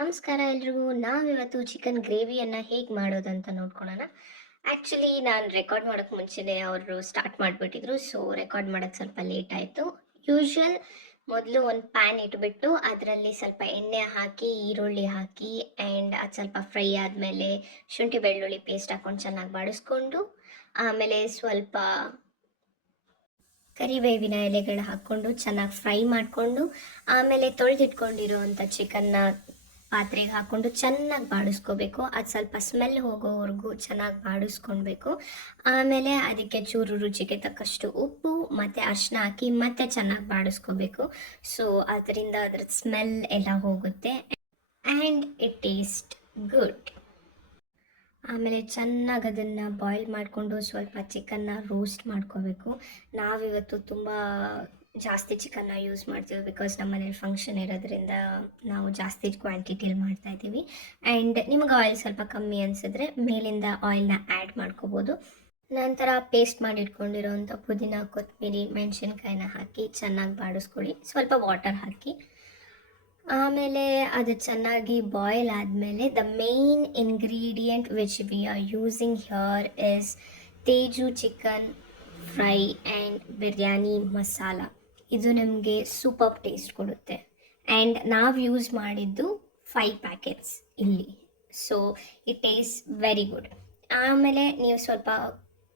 ನಮಸ್ಕಾರ ಎಲ್ರಿಗೂ. ನಾವಿವತ್ತು ಚಿಕನ್ ಗ್ರೇವಿಯನ್ನು ಹೇಗೆ ಮಾಡೋದಂತ ನೋಡ್ಕೊಳ್ಳೋಣ. ಆ್ಯಕ್ಚುಲಿ ನಾನು ರೆಕಾರ್ಡ್ ಮಾಡೋಕ್ಕೆ ಮುಂಚೆನೇ ಅವರು ಸ್ಟಾರ್ಟ್ ಮಾಡಿಬಿಟ್ಟಿದ್ರು, ಸೊ ರೆಕಾರ್ಡ್ ಮಾಡೋಕ್ಕೆ ಸ್ವಲ್ಪ ಲೇಟ್ ಆಯಿತು. ಯೂಶ್ವಲ್ ಮೊದಲು ಒಂದು ಪ್ಯಾನ್ ಇಟ್ಬಿಟ್ಟು ಅದರಲ್ಲಿ ಸ್ವಲ್ಪ ಎಣ್ಣೆ ಹಾಕಿ ಈರುಳ್ಳಿ ಹಾಕಿ ಆ್ಯಂಡ್ ಅದು ಸ್ವಲ್ಪ ಫ್ರೈ ಆದಮೇಲೆ ಶುಂಠಿ ಬೆಳ್ಳುಳ್ಳಿ ಪೇಸ್ಟ್ ಹಾಕ್ಕೊಂಡು ಚೆನ್ನಾಗಿ ಬಾಡಿಸ್ಕೊಂಡು ಆಮೇಲೆ ಸ್ವಲ್ಪ ಕರಿಬೇವಿನ ಎಲೆಗಳು ಹಾಕ್ಕೊಂಡು ಚೆನ್ನಾಗಿ ಫ್ರೈ ಮಾಡಿಕೊಂಡು ಆಮೇಲೆ ತೊಳೆದಿಟ್ಕೊಂಡಿರೋವಂಥ ಚಿಕನ್ನ ಪಾತ್ರೆಗೆ ಹಾಕ್ಕೊಂಡು ಚೆನ್ನಾಗಿ ಬಾಡಿಸ್ಕೋಬೇಕು. ಅದು ಸ್ವಲ್ಪ ಸ್ಮೆಲ್ ಹೋಗೋವರೆಗೂ ಚೆನ್ನಾಗಿ ಬಾಡಿಸ್ಕೊಳ್ಬೇಕು. ಆಮೇಲೆ ಅದಕ್ಕೆ ಚೂರು ರುಚಿಗೆ ತಕ್ಕಷ್ಟು ಉಪ್ಪು ಮತ್ತು ಅರಿಶಿನ ಹಾಕಿ ಮತ್ತೆ ಚೆನ್ನಾಗಿ ಬಾಡಿಸ್ಕೋಬೇಕು. ಸೊ ಅದರಿಂದ ಅದರ ಸ್ಮೆಲ್ ಎಲ್ಲ ಹೋಗುತ್ತೆ ಆ್ಯಂಡ್ ಇಟ್ ಟೇಸ್ಟ್ ಗುಡ್. ಆಮೇಲೆ ಚೆನ್ನಾಗಿ ಅದನ್ನು ಬಾಯ್ಲ್ ಮಾಡಿಕೊಂಡು ಸ್ವಲ್ಪ ಚಿಕನ್ನ ರೋಸ್ಟ್ ಮಾಡ್ಕೋಬೇಕು. ನಾವಿವತ್ತು ತುಂಬ ಜಾಸ್ತಿ ಚಿಕನ್ನ ಯೂಸ್ ಮಾಡ್ತೀವಿ, ಬಿಕಾಸ್ ನಮ್ಮ ಮನೇಲಿ ಫಂಕ್ಷನ್ ಇರೋದ್ರಿಂದ ನಾವು ಜಾಸ್ತಿ ಕ್ವಾಂಟಿಟಿಯಲ್ಲಿ ಮಾಡ್ತಾಯಿದ್ದೀವಿ. ಆ್ಯಂಡ್ ನಿಮಗೆ ಆಯಿಲ್ ಸ್ವಲ್ಪ ಕಮ್ಮಿ ಅನಿಸಿದ್ರೆ ಮೇಲಿಂದ ಆಯಿಲ್ನ ಆ್ಯಡ್ ಮಾಡ್ಕೋಬೋದು. ನಂತರ ಪೇಸ್ಟ್ ಮಾಡಿಟ್ಕೊಂಡಿರೋವಂಥ ಪುದೀನ, ಕೊತ್ತಂಬರಿ, ಮೆಣಸಿನ್ಕಾಯಿನ ಹಾಕಿ ಚೆನ್ನಾಗಿ ಬಾಡಿಸ್ಕೊಳ್ಳಿ. ಸ್ವಲ್ಪ ವಾಟರ್ ಹಾಕಿ ಆಮೇಲೆ ಅದು ಚೆನ್ನಾಗಿ ಬಾಯ್ಲ್ ಆದಮೇಲೆ the main ingredient which we are using here is Teju chicken fry and biryani masala. ಇದು ನಿಮಗೆ ಸೂಪರ್ ಟೇಸ್ಟ್ ಕೊಡುತ್ತೆ. ಆ್ಯಂಡ್ ನಾವು ಯೂಸ್ ಮಾಡಿದ್ದು 5 ಪ್ಯಾಕೆಟ್ಸ್ ಇಲ್ಲಿ. So it taste very good. ಆಮೇಲೆ ನೀವು ಸ್ವಲ್ಪ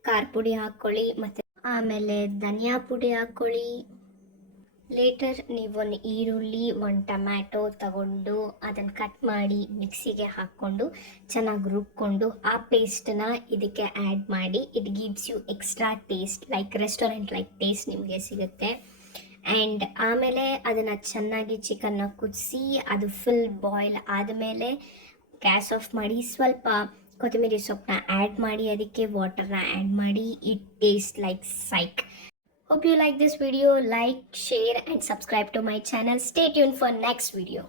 ಖಾರ ಪುಡಿ ಹಾಕ್ಕೊಳ್ಳಿ, ಮತ್ತು ಆಮೇಲೆ ಧನಿಯಾ ಪುಡಿ ಹಾಕ್ಕೊಳ್ಳಿ. ಲೇಟರ್ ನೀವು ಒಂದು ಈರುಳ್ಳಿ, ಒಂದು ಟೊಮ್ಯಾಟೊ ತಗೊಂಡು ಅದನ್ನು ಕಟ್ ಮಾಡಿ ಮಿಕ್ಸಿಗೆ ಹಾಕ್ಕೊಂಡು ಚೆನ್ನಾಗಿ ರುಬ್ಕೊಂಡು ಆ ಪೇಸ್ಟನ್ನ ಇದಕ್ಕೆ ಆ್ಯಡ್ ಮಾಡಿ. It gives you extra taste, like restaurant like taste ನಿಮಗೆ ಸಿಗುತ್ತೆ. ಆ್ಯಂಡ್ ಆಮೇಲೆ ಅದನ್ನು ಚೆನ್ನಾಗಿ ಚಿಕನ್ನ ಕುದಿಸಿ ಅದು ಫುಲ್ ಬಾಯ್ಲ್ ಆದಮೇಲೆ ಗ್ಯಾಸ್ ಆಫ್ ಮಾಡಿ ಸ್ವಲ್ಪ ಕೊತ್ತಂಬರಿ ಸೊಪ್ಪನ್ನ ಆ್ಯಡ್ ಮಾಡಿ ಅದಕ್ಕೆ ವಾಟರ್ನ ಆ್ಯಡ್ ಮಾಡಿ. ಇಟ್ ಟೇಸ್ಟ್ ಲೈಕ್ ಸೈಕ್. Hope you like this video. Like, share and subscribe to my channel. Stay tuned for next video.